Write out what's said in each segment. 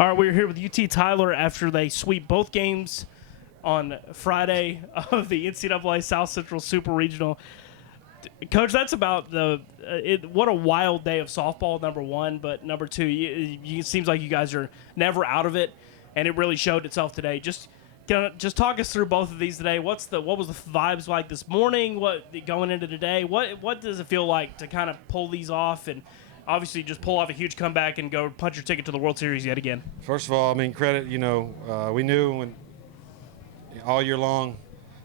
All right, we're here with UT Tyler after they sweep both games on Friday of the NCAA South Central Super Regional. Coach, that's about what a wild day of softball, number one. But number two, it seems like you guys are never out of it, and it really showed itself today. Just talk us through both of these today. What was the vibes like this morning? What going into today? What does it feel like to kind of pull these off and obviously just pull off a huge comeback and go punch your ticket to the World Series yet again? First of all, I mean, credit, we knew when all year long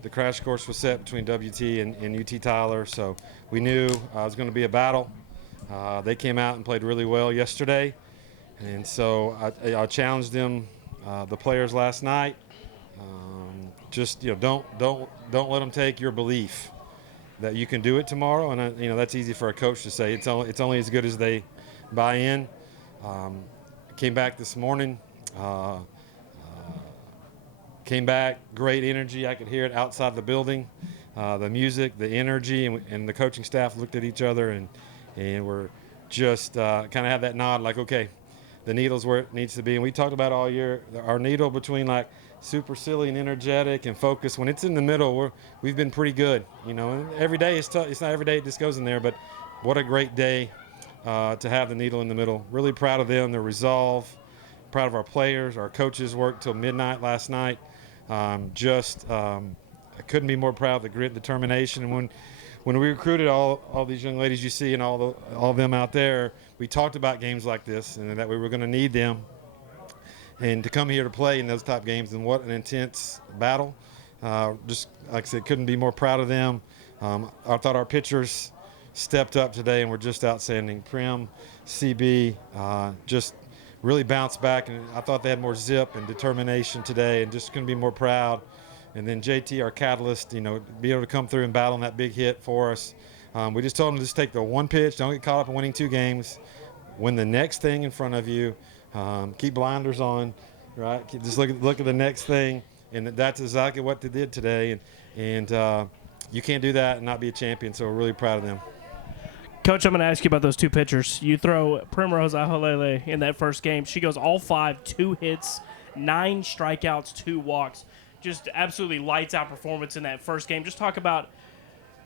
the crash course was set between WT and UT Tyler, so we knew it was going to be a battle. They came out and played really well yesterday, and so I challenged them, the players last night. Don't let them take your belief that you can do it tomorrow, and that's easy for a coach to say. It's only as good as they buy in. Came back this morning. Came back, great energy. I could hear it outside the building. The music, the energy, and the coaching staff looked at each other and we're just kind of had that nod, like, okay, the needle's where it needs to be. And we talked about all year our needle between like super silly and energetic and focused. When it's in the middle, we've been pretty good. And every day it's tough. It's not every day it just goes in there, but what a great day to have the needle in the middle. Really proud of them, their resolve. Proud of our players. Our coaches worked till midnight last night. I couldn't be more proud of the grit and determination. And when we recruited all these young ladies you see and all of them out there, we talked about games like this and that we were going to need them. And to come here to play in those type games, and what an intense battle. Just like I said, couldn't be more proud of them. I thought our pitchers stepped up today and were just outstanding. Prim, CB, just really bounced back, and I thought they had more zip and determination today, and just couldn't be more proud. And then JT, our catalyst, be able to come through and battle on that big hit for us. We just told them to just take the one pitch, don't get caught up in winning two games, win the next thing in front of you, keep blinders on, right? Just look at the next thing, and that's exactly what they did today. And you can't do that and not be a champion, so we're really proud of them. Coach, I'm going to ask you about those two pitchers. You throw Primrose Aholele in that first game. She goes all five, 2 hits, 9 strikeouts, 2 walks. Just absolutely lights out performance in that first game. Just talk about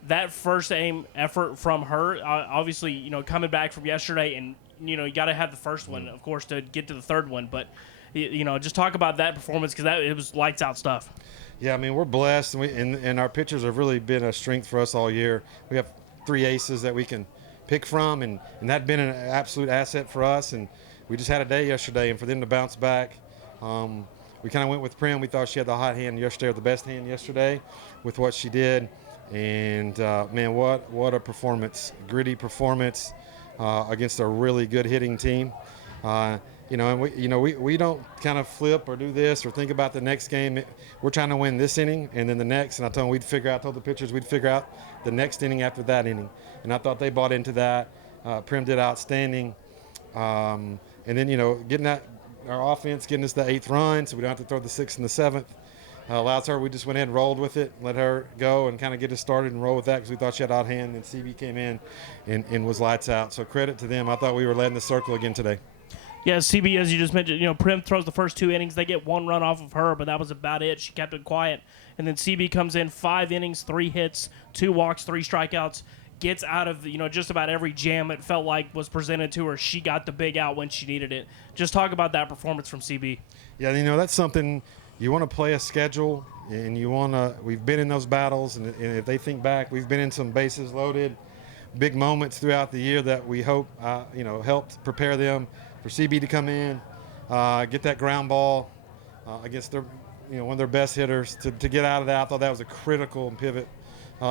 that first aim effort from her. Obviously, coming back from yesterday, and you got to have the first one, of course, to get to the third one. But just talk about that performance, because it was lights out stuff. Yeah, I mean, we're blessed, and our pitchers have really been a strength for us all year. We have 3 aces that we can pick from, and that's been an absolute asset for us. And we just had a day yesterday, and for them to bounce back, we kind of went with Prim. We thought she had the hot hand yesterday, or the best hand yesterday, with what she did. And man, what a performance! Gritty performance against a really good hitting team. And we don't kind of flip or do this or think about the next game. We're trying to win this inning and then the next. And I told them told the pitchers we'd figure out the next inning after that inning. And I thought they bought into that. Prim did outstanding. And then, getting that our offense, getting us the 8th run, so we don't have to throw the 6th and the 7th. Allows her. We just went ahead and rolled with it, let her go and kind of get us started and roll with that, because we thought she had out hand. And CB came in and was lights out. So credit to them. I thought we were led in the circle again today. Yeah, CB, as you just mentioned, Prim throws the first 2 innings. They get 1 run off of her, but that was about it. She kept it quiet. And then CB comes in 5 innings, 3 hits, 2 walks, 3 strikeouts, gets out of just about every jam it felt like was presented to her. She got the big out when she needed it. Just talk about that performance from CB. Yeah, that's something you want to play a schedule, and we've been in those battles, and if they think back, we've been in some bases loaded, big moments throughout the year that we hope, helped prepare them for CB to come in, get that ground ball against their, one of their best hitters to get out of that. I thought that was a critical pivot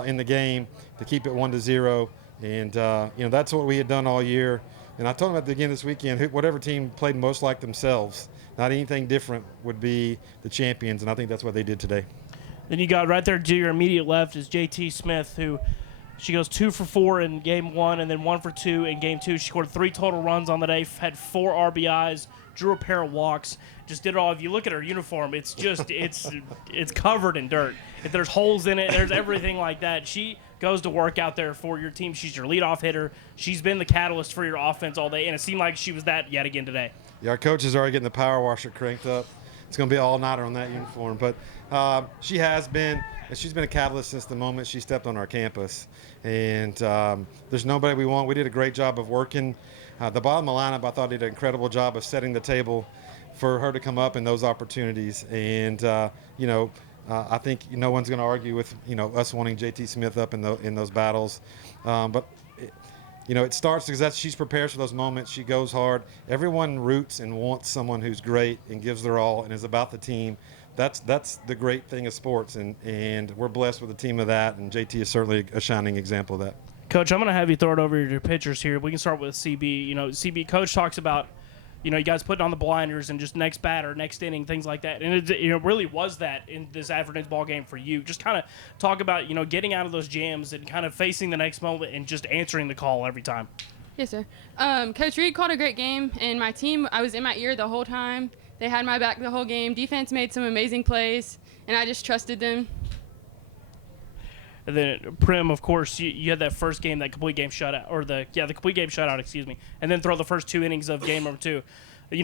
in the game to keep it 1-0, and that's what we had done all year. And I told them at the beginning of this weekend, whatever team played most like themselves, not anything different, would be the champions, and I think that's what they did today. Then you got right there to your immediate left is JT Smith, who she goes 2 for 4 in game 1 and then 1 for 2 in game 2. She scored 3 total runs on the day, had 4 RBIs, drew a pair of walks, just did it all. If you look at her uniform, it's just it's covered in dirt. If there's holes in it, there's everything like that. She goes to work out there for your team. She's your leadoff hitter. She's been the catalyst for your offense all day, and it seemed like she was that yet again today. Yeah, our coach is already getting the power washer cranked up. It's going to be all nighter on that uniform. But she's been a catalyst since the moment she stepped on our campus. And there's nobody we want. We did a great job of working. The bottom of the lineup, I thought, did an incredible job of setting the table for her to come up in those opportunities. And, I think no one's going to argue with, us wanting JT Smith up in those battles. But it starts because she's prepared for those moments. She goes hard. Everyone roots and wants someone who's great and gives their all and is about the team. That's the great thing of sports, and we're blessed with a team of that, and JT is certainly a shining example of that. Coach, I'm going to have you throw it over to your pitchers here. We can start with CB. CB, Coach talks about, you guys putting on the blinders and just next batter, next inning, things like that. And it really was that in this afternoon's ball game for you. Just kind of talk about, getting out of those jams and kind of facing the next moment and just answering the call every time. Yes, sir. Coach Reed called a great game, and my team, I was in my ear the whole time. They had my back the whole game. Defense made some amazing plays, and I just trusted them. And then Prim, of course, you had that first game, that complete game shutout, or the complete game shutout, excuse me, and then throw the first 2 innings of game number 2.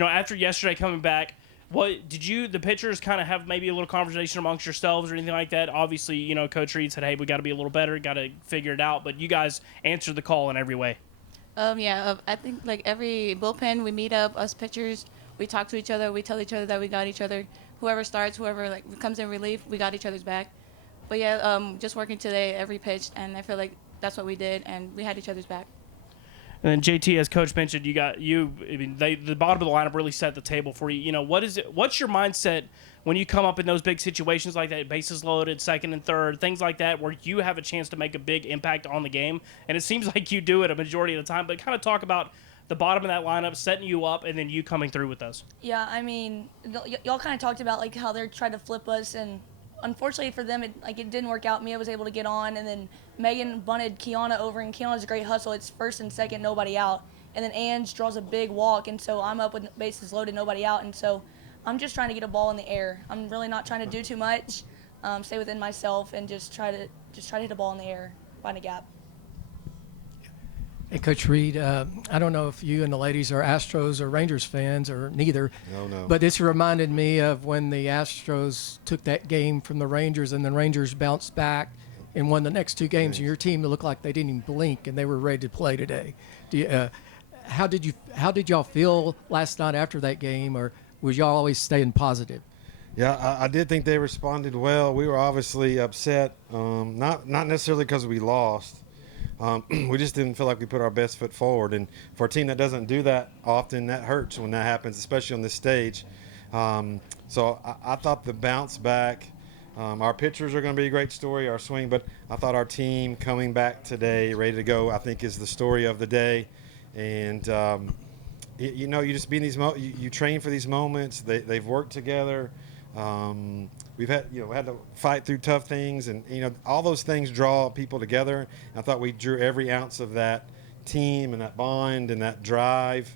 After yesterday coming back, what did the pitchers kind of have maybe a little conversation amongst yourselves or anything like that? Obviously, Coach Reed said, hey, we got to be a little better, got to figure it out, but you guys answered the call in every way. I think like every bullpen we meet up, us pitchers, we talk to each other, we tell each other that we got each other. Whoever starts, whoever comes in relief, we got each other's back. But just working today, every pitch, and I feel like that's what we did, and we had each other's back. And then JT, as Coach mentioned, the bottom of the lineup really set the table for you. What's your mindset when you come up in those big situations like that, bases loaded, second and third, things like that, where you have a chance to make a big impact on the game? And it seems like you do it a majority of the time, but kind of talk about the bottom of that lineup, setting you up, and then you coming through with us. Yeah, I mean, y'all kind of talked about how they're trying to flip us, and unfortunately for them, it didn't work out. Mia was able to get on, and then Megan bunted Kiana over, and Kiana's a great hustle. It's first and second, nobody out. And then Ange draws a big walk, and so I'm up with bases loaded, nobody out. And so I'm just trying to get a ball in the air. I'm really not trying to do too much, stay within myself, and just try to hit a ball in the air, find a gap. Hey, Coach Reed, I don't know if you and the ladies are Astros or Rangers fans or neither. No. But this reminded me of when the Astros took that game from the Rangers and the Rangers bounced back and won the next 2 games. And your team looked like they didn't even blink and they were ready to play today. How did y'all feel last night after that game, or was y'all always staying positive? Yeah, I did think they responded well. We were obviously upset, not necessarily because we lost. We just didn't feel like we put our best foot forward, and for a team that doesn't do that often, that hurts when that happens, especially on this stage. So I thought the bounce back, our pitchers are going to be a great story, our swing, but I thought our team coming back today, ready to go, I think is the story of the day. And you just be in these you train for these moments. They've worked together. We've had to fight through tough things, and all those things draw people together. And I thought we drew every ounce of that team and that bond and that drive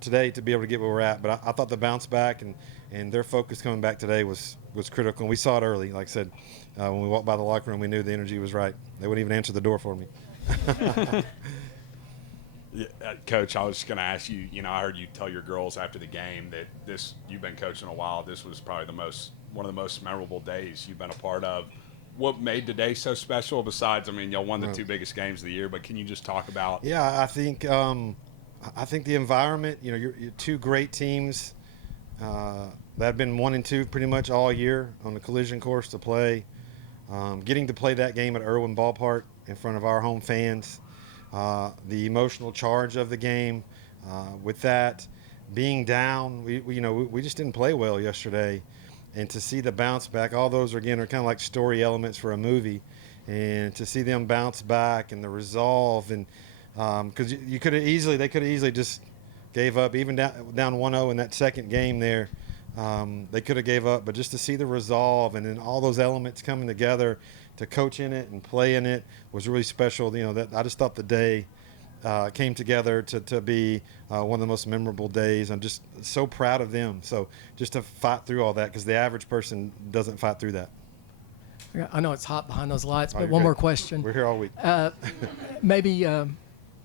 today to be able to get where we're at. But I thought the bounce back and their focus coming back today was critical, and we saw it early. Like I said, when we walked by the locker room, we knew the energy was right. They wouldn't even answer the door for me. Yeah, Coach, I was going to ask you, I heard you tell your girls after the game that you've been coaching a while, this was probably one of the most memorable days you've been a part of. What made today so special besides, y'all won the 2 biggest games of the year, but can you just talk about? Yeah, I think the environment, you're 2 great teams that have been 1 and 2 pretty much all year on the collision course to play. Getting to play that game at Irwin Ballpark in front of our home fans. The emotional charge of the game, with that being down, we just didn't play well yesterday, and to see the bounce back, all those are kind of like story elements for a movie, and to see them bounce back and the resolve, and because they could have easily just gave up, even down 1-0 in that second game there. They could have gave up, but just to see the resolve and then all those elements coming together to coach in it and play in it was really special. That I just thought the day came together to be one of the most memorable days. I'm just so proud of them. So just to fight through all that, because the average person doesn't fight through that. I know it's hot behind those lights, but you're one good. more question. We're here all week. Maybe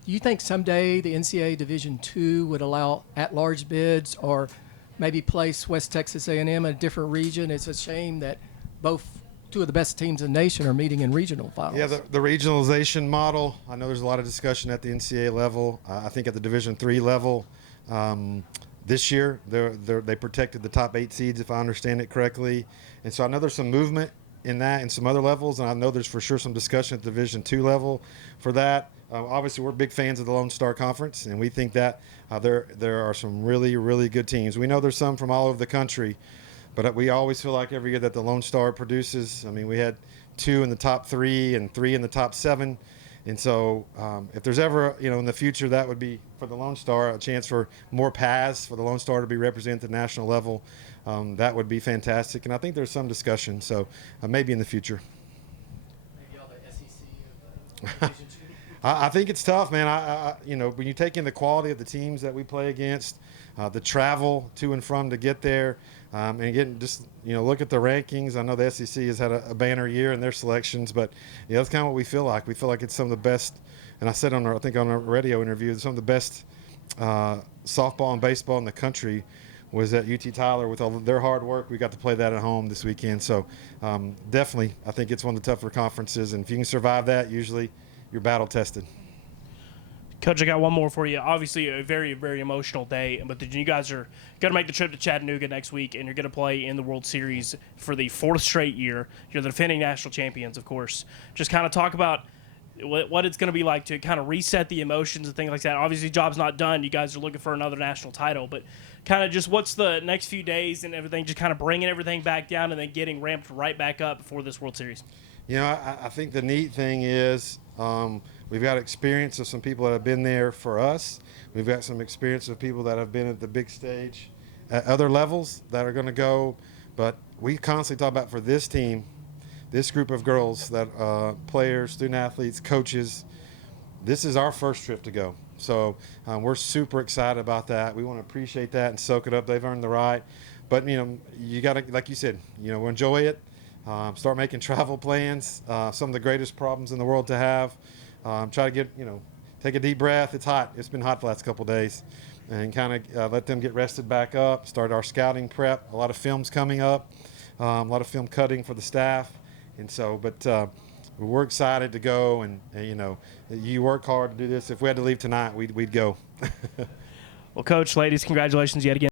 Do you think someday the NCAA Division II would allow at-large bids or maybe place West Texas A&M in a different region? It's a shame that two of the best teams in the nation are meeting in regional finals. Yeah, the regionalization model. I know there's a lot of discussion at the NCAA level. I think at the Division III level, this year they protected the top 8 seeds, if I understand it correctly, and so I know there's some movement in that and some other levels, and I know there's for sure some discussion at the Division II level for that. Obviously, we're big fans of the Lone Star Conference, and we think that there are some really, really good teams. We know there's some from all over the country, but we always feel like every year that the Lone Star produces. I mean, we had 2 in the top 3 and 3 in the top 7. And so if there's ever, in the future, that would be for the Lone Star, a chance for more paths for the Lone Star to be represented at the national level. That would be fantastic. And I think there's some discussion. So maybe in the future. Maybe all the SEC of Division II. I think it's tough, man. When you take in the quality of the teams that we play against, the travel to and from to get there, and again, just look at the rankings. I know the SEC has had a banner year in their selections, but that's kind of what we feel like. We feel like it's some of the best. And I said on a radio interview, some of the best softball and baseball in the country was at UT Tyler with all their hard work. We got to play that at home this weekend. So definitely, I think it's one of the tougher conferences. And if you can survive that, usually you're battle tested. Coach, I got one more for you. Obviously, a very, very emotional day, but you guys are going to make the trip to Chattanooga next week, and you're going to play in the World Series for the 4th straight year. You're the defending national champions, of course. Just kind of talk about what it's going to be like to kind of reset the emotions and things like that. Obviously, job's not done. You guys are looking for another national title, but kind of just what's the next few days and everything, just kind of bringing everything back down and then getting ramped right back up before this World Series. I think the neat thing is we've got experience of some people that have been there for us. We've got some experience of people that have been at the big stage at other levels that are going to go. But we constantly talk about for this team, this group of girls, that players, student athletes, coaches, this is our first trip to go. So we're super excited about that. We want to appreciate that and soak it up. They've earned the right. But, you got to, like you said, we'll enjoy it. Start making travel plans. Some of the greatest problems in the world to have. Try to get, take a deep breath. It's hot. It's been hot the last couple of days. And kind of let them get rested back up. Start our scouting prep. A lot of films coming up. A lot of film cutting for the staff. And so, but we're excited to go. And you work hard to do this. If we had to leave tonight, we'd go. Well, Coach, ladies, congratulations yet again.